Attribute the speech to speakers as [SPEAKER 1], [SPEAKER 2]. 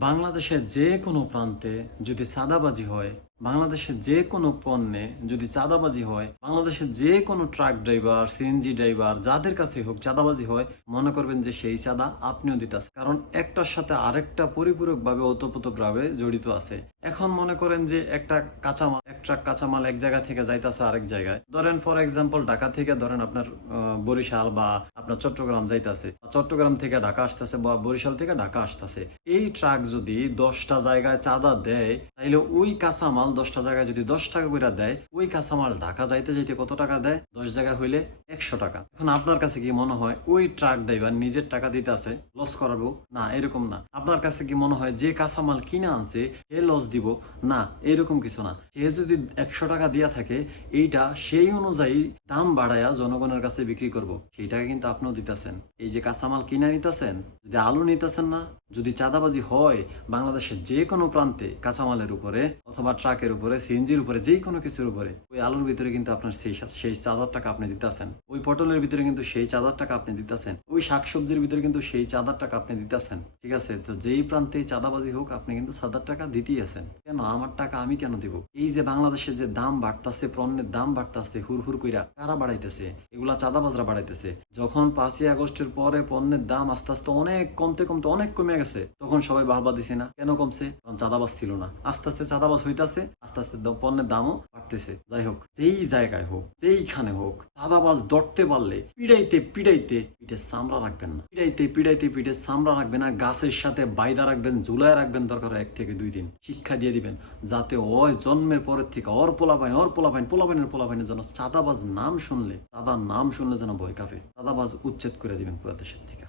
[SPEAKER 1] বাংলাদেশের যে কোনো প্রান্তে যদি সাদাবাজি হয় বাংলাদেশের যে কোনো পণ্যে যদি চাঁদাবাজি হয়, বাংলাদেশের যে কোনো ট্রাক ড্রাইভার সিএনজি ড্রাইভার যাদের কাছে হোক চাঁদাবাজি হয়, মনে করবেন যে সেই চাঁদা আপনিও দিতেছেন কারণ একটার সাথে আরেকটা পরিপূরকভাবে ওতপ্রোতভাবে জড়িত আছে। এখন মনে করেন যে একটা কাঁচামাল একটা কাঁচামাল এক জায়গা থেকে যাইতাছে আরেক জায়গায়। ধরেন ফর এক্সাম্পল ঢাকা থেকে ধরেন আপনার বরিশাল বা আপনার চট্টগ্রাম যাইতাছে। চট্টগ্রাম থেকে ঢাকা আসতেছে বা বরিশাল থেকে ঢাকা আসতেছে। এই ট্রাক যদি দশটা জায়গায় চাঁদা দেয়, তাইলে ওই কাঁচামাল দশটা জায়গায় যদি দশ টাকা করে দেয়, ওই কাঁচামাল ঢাকা যাইতে যাইতে কত টাকা দেয়? দশ জায়গা হইলে একশো টাকা। এখন আপনার কাছে কি মনে হয় ওই ট্রাক ড্রাইভার নিজের টাকা দিতে আছে লস করাবো? না, এরকম না। আপনার কাছে কি মনে হয় যে কাঁচামাল কিনে আনছে, সে লস দিব? না, এরকম কিছু না। সে যদি একশো টাকা দিয়া থাকে, এইটা সেই অনুযায়ী দাম বাড়ায়া জনগণের কাছে বিক্রি করব। সেই টাকা কিন্তু আপনিও দিতেছেন। এই যে কাঁচামাল কিনে নিতেছেন, যদি আলু নিতেছেন না, যদি চাঁদাবাজি হয় বাংলাদেশের যে কোনো প্রান্তে কাঁচামালের উপরে, অথবা ট্রাকের উপরে সিএনজির উপরে, যে কোনো কিছুর উপরে, ওই আলুর ভিতরে কিন্তু আপনার সেই সেই চাঁদার টাকা আপনি দিতেছেন। ওই পটলের ভিতরে কিন্তু সেই চাঁদার টাকা আপনি দিতেছেন। ওই শাকসবজির ভিতরে কিন্তু সেই চাঁদার টাকা আপনি দিতেছেন। ঠিক আছে? তো যেই প্রান্তে চাঁদাবাজি হোক, আপনি কিন্তু চাঁদার টাকা দিতেই আছেন কেন? আমার টাকা আমি কেন দিব? এই যে বাংলাদেশে যে দাম বাড়তাছে, পণ্যের দাম বাড়তাছে হুর হুর কইরা কারা বাড়াইতেছে? এগুলা চাঁদাবাজরা বাড়াইতেছে। যখন পাঁচই আগস্টের পরে পণ্যের দাম আস্তে আস্তে অনেক কমতে কমতে অনেক কমে গেছে, তখন সবাই বাহবা দিছে না। কেন কমছে? কারণ চাঁদাবাজ ছিল না। আস্তে আস্তে চাঁদাবাজ হইতাছে আস্তে আস্তে পণ্যের দামও বাড়তেছে। যাই হোক, যেই জায়গায় হোক, যেইখানে হোক, চাঁদাবাজ ধরতে পারলে পিড়াইতে পিড়াইতে পিঠে চামড়া রাখবেন না। পিড়াইতে পিড়াইতে পিঠে চামড়া রাখবেন না গাছের সাথে বাইদা রাখবেন, ঝুলায় রাখবেন দরকার এক থেকে দুই দিন। শিক্ষা দিয়ে দিবেন, যাতে ওই জন্মের পরের থেকে ওর পোলাপাইন ওর পোলাপাইন, পোলাপাইনের পোলাপাইনের যেন চাঁদাবাজ নাম শুনলে, চাঁদার নাম শুনলে যেন ভয় কাঁপে। চাঁদাবাজ উচ্ছেদ করে দিবেন পুরো দেশের থেকে।